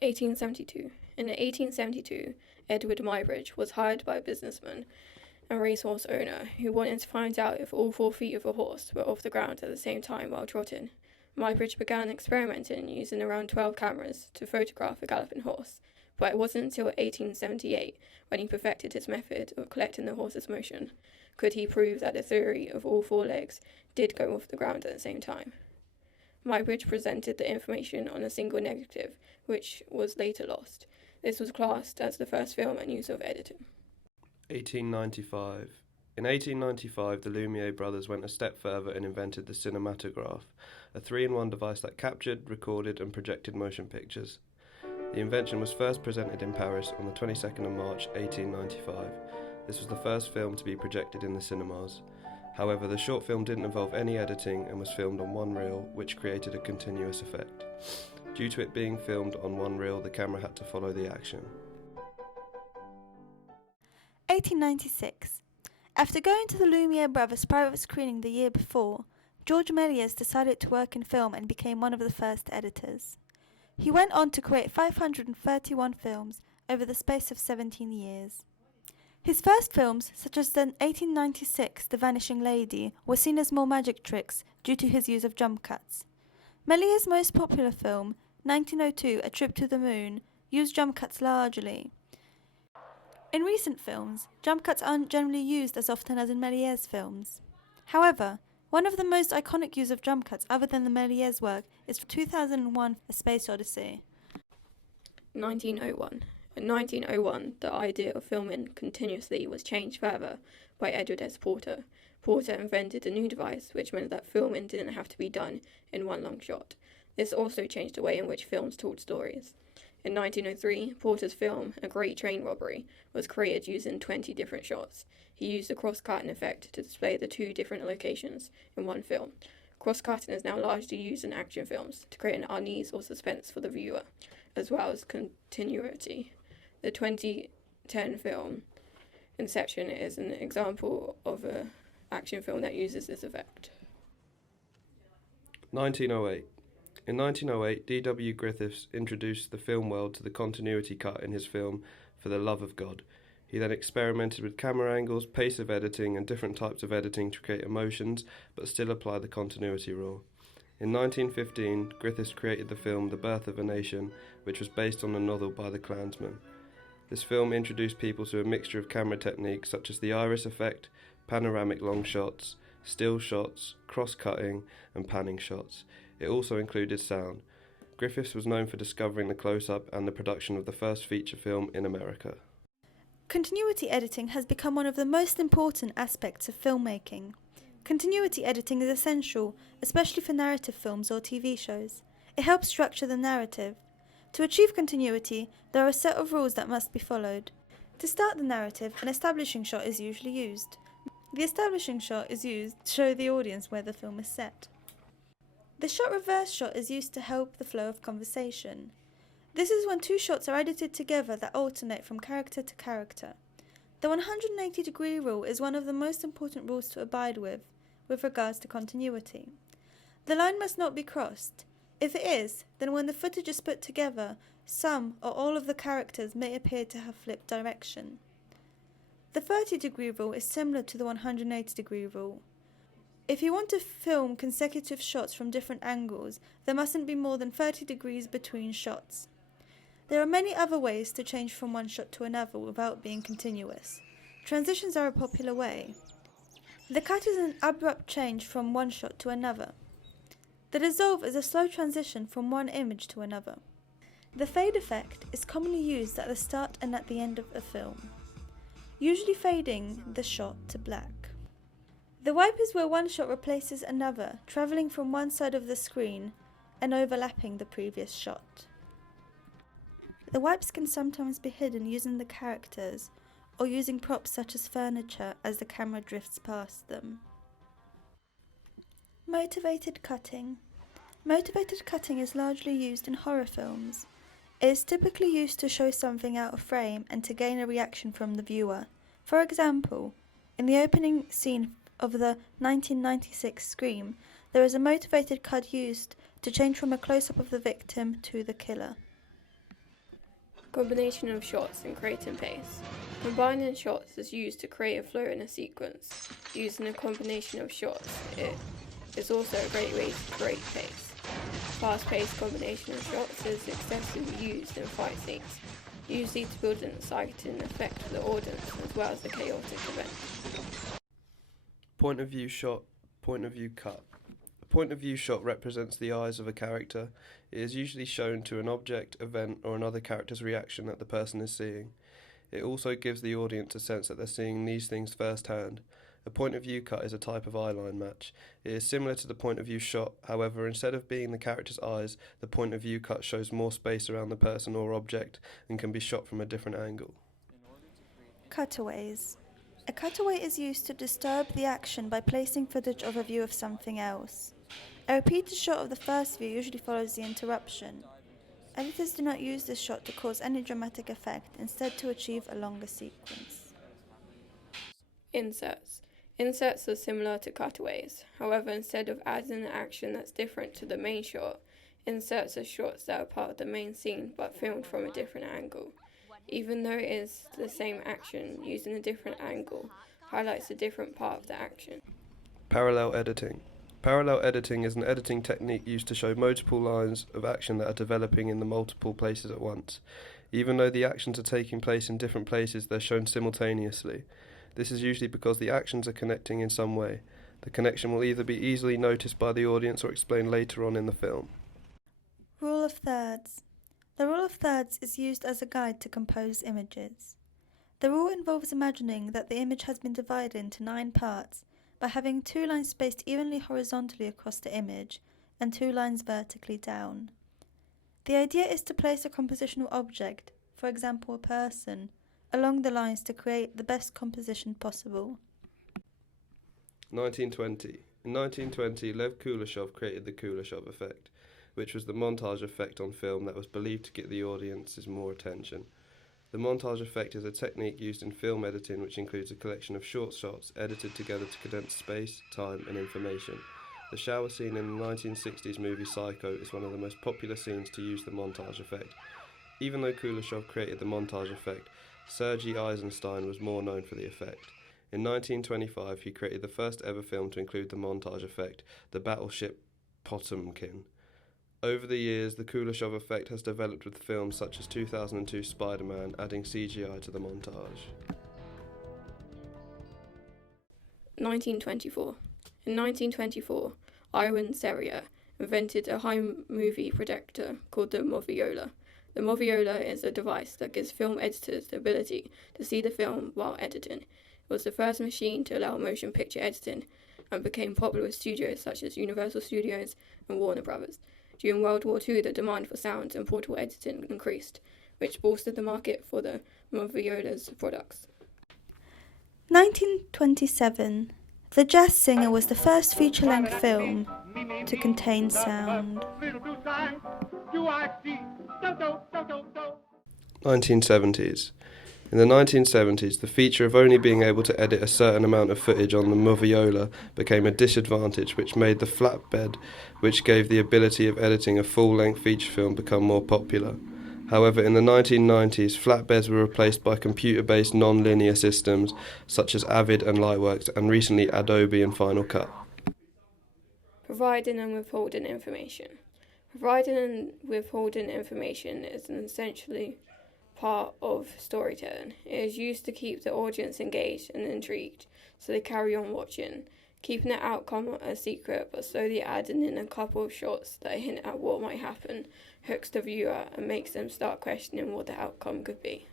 1872. In 1872, Edward Muybridge was hired by a businessman and racehorse owner who wanted to find out if all 4 feet of a horse were off the ground at the same time while trotting. Muybridge began experimenting using around 12 cameras to photograph a galloping horse, but it wasn't until 1878, when he perfected his method of collecting the horse's motion, could he prove that the theory of all 4 legs did go off the ground at the same time. Muybridge presented the information on a single negative, which was later lost. This was classed as the first film and use of editing. 1895. In 1895, the Lumiere brothers went a step further and invented the cinematograph, a 3-in-1 device that captured, recorded and projected motion pictures. The invention was first presented in Paris on the 22nd of March 1895. This was the first film to be projected in the cinemas. However, the short film didn't involve any editing and was filmed on one reel, which created a continuous effect. Due to it being filmed on one reel, the camera had to follow the action. 1896. After going to the Lumiere brothers' private screening the year before, George Méliès decided to work in film and became one of the first editors. He went on to create 531 films over the space of 17 years. His first films, such as the 1896 The Vanishing Lady, were seen as more magic tricks due to his use of jump cuts. Méliès' most popular film, 1902 A Trip to the Moon, used jump cuts largely. In recent films, jump cuts aren't generally used as often as in Méliès' films. However, one of the most iconic use of jump cuts other than the Méliès work is for 2001 A Space Odyssey. 1901. In 1901, the idea of filming continuously was changed further by Edward S. Porter. Porter invented a new device which meant that filming didn't have to be done in one long shot. This also changed the way in which films told stories. In 1903, Porter's film, A Great Train Robbery, was created using 20 different shots. He used the cross-cutting effect to display the 2 different locations in one film. Cross-cutting is now largely used in action films to create an unease or suspense for the viewer, as well as continuity. The 2010 film, Inception, is an example of an action film that uses this effect. 1908. In 1908, D.W. Griffiths introduced the film world to the continuity cut in his film For the Love of God. He then experimented with camera angles, pace of editing, and different types of editing to create emotions, but still apply the continuity rule. In 1915, Griffiths created the film The Birth of a Nation, which was based on a novel by the Klansman. This film introduced people to a mixture of camera techniques such as the iris effect, panoramic long shots, still shots, cross-cutting, and panning shots. It also included sound. Griffiths was known for discovering the close-up and the production of the first feature film in America. Continuity editing has become one of the most important aspects of filmmaking. Continuity editing is essential, especially for narrative films or TV shows. It helps structure the narrative. To achieve continuity, there are a set of rules that must be followed. To start the narrative, an establishing shot is usually used. The establishing shot is used to show the audience where the film is set. The shot reverse shot is used to help the flow of conversation. This is when 2 shots are edited together that alternate from character to character. The 180-degree rule is one of the most important rules to abide with regards to continuity. The line must not be crossed. If it is, then when the footage is put together, some or all of the characters may appear to have flipped direction. The 30-degree rule is similar to the 180-degree rule. If you want to film consecutive shots from different angles, there mustn't be more than 30 degrees between shots. There are many other ways to change from one shot to another without being continuous. Transitions are a popular way. The cut is an abrupt change from one shot to another. The dissolve is a slow transition from one image to another. The fade effect is commonly used at the start and at the end of a film, usually fading the shot to black. The wipe is where one shot replaces another, travelling from one side of the screen and overlapping the previous shot. The wipes can sometimes be hidden using the characters or using props such as furniture as the camera drifts past them. Motivated cutting. Motivated cutting is largely used in horror films. It is typically used to show something out of frame and to gain a reaction from the viewer. For example, in the opening scene of the 1996 Scream, there is a motivated cut used to change from a close-up of the victim to the killer. Combination of shots and creating pace. Combining shots is used to create a flow in a sequence. Using a combination of shots, it is also a great way to create pace. Fast-paced combination of shots is extensively used in fight scenes, usually to build an exciting effect for the audience as well as the chaotic event. Point of view shot, point of view cut. A point of view shot represents the eyes of a character. It is usually shown to an object, event, or another character's reaction that the person is seeing. It also gives the audience a sense that they're seeing these things firsthand. A point of view cut is a type of eyeline match. It is similar to the point of view shot, however, instead of being the character's eyes, the point of view cut shows more space around the person or object and can be shot from a different angle. Cutaways. A cutaway is used to disturb the action by placing footage of a view of something else. A repeated shot of the first view usually follows the interruption. Editors do not use this shot to cause any dramatic effect, instead to achieve a longer sequence. Inserts. Inserts are similar to cutaways. However, instead of adding an action that's different to the main shot, inserts are shots that are part of the main scene but filmed from a different angle. Even though it is the same action, using a different angle highlights a different part of the action. Parallel editing. Parallel editing is an editing technique used to show multiple lines of action that are developing in the multiple places at once. Even though the actions are taking place in different places, they're shown simultaneously. This is usually because the actions are connecting in some way. The connection will either be easily noticed by the audience or explained later on in the film. Rule of thirds. The rule of thirds is used as a guide to compose images. The rule involves imagining that the image has been divided into 9 parts by having 2 lines spaced evenly horizontally across the image and 2 lines vertically down. The idea is to place a compositional object, for example a person, along the lines to create the best composition possible. 1920. In 1920, Lev Kuleshov created the Kuleshov effect, which was the montage effect on film that was believed to get the audience's more attention. The montage effect is a technique used in film editing which includes a collection of short shots edited together to condense space, time and information. The shower scene in the 1960s movie Psycho is one of the most popular scenes to use the montage effect. Even though Kuleshov created the montage effect, Sergei Eisenstein was more known for the effect. In 1925, he created the first ever film to include the montage effect, the battleship Potemkin. Over the years, the Kuleshov effect has developed with films such as 2002 Spider-Man, adding CGI to the montage. 1924. In 1924, Iwan Seria invented a home movie projector called the Moviola. The Moviola is a device that gives film editors the ability to see the film while editing. It was the first machine to allow motion picture editing and became popular with studios such as Universal Studios and Warner Brothers. During World War II, the demand for sound and portable editing increased, which boosted the market for the Moviola's products. 1927. The Jazz Singer was the first feature-length film to contain sound. 1970s. In the 1970s, the feature of only being able to edit a certain amount of footage on the Moviola became a disadvantage, which made the flatbed, which gave the ability of editing a full-length feature film, become more popular. However, in the 1990s, flatbeds were replaced by computer-based non-linear systems such as Avid and Lightworks, and recently Adobe and Final Cut. Providing and withholding information. Providing and withholding information is an essentially part of storytelling. It is used to keep the audience engaged and intrigued, so they carry on watching, keeping the outcome a secret but slowly adding in a couple of shots that hint at what might happen, hooks the viewer and makes them start questioning what the outcome could be.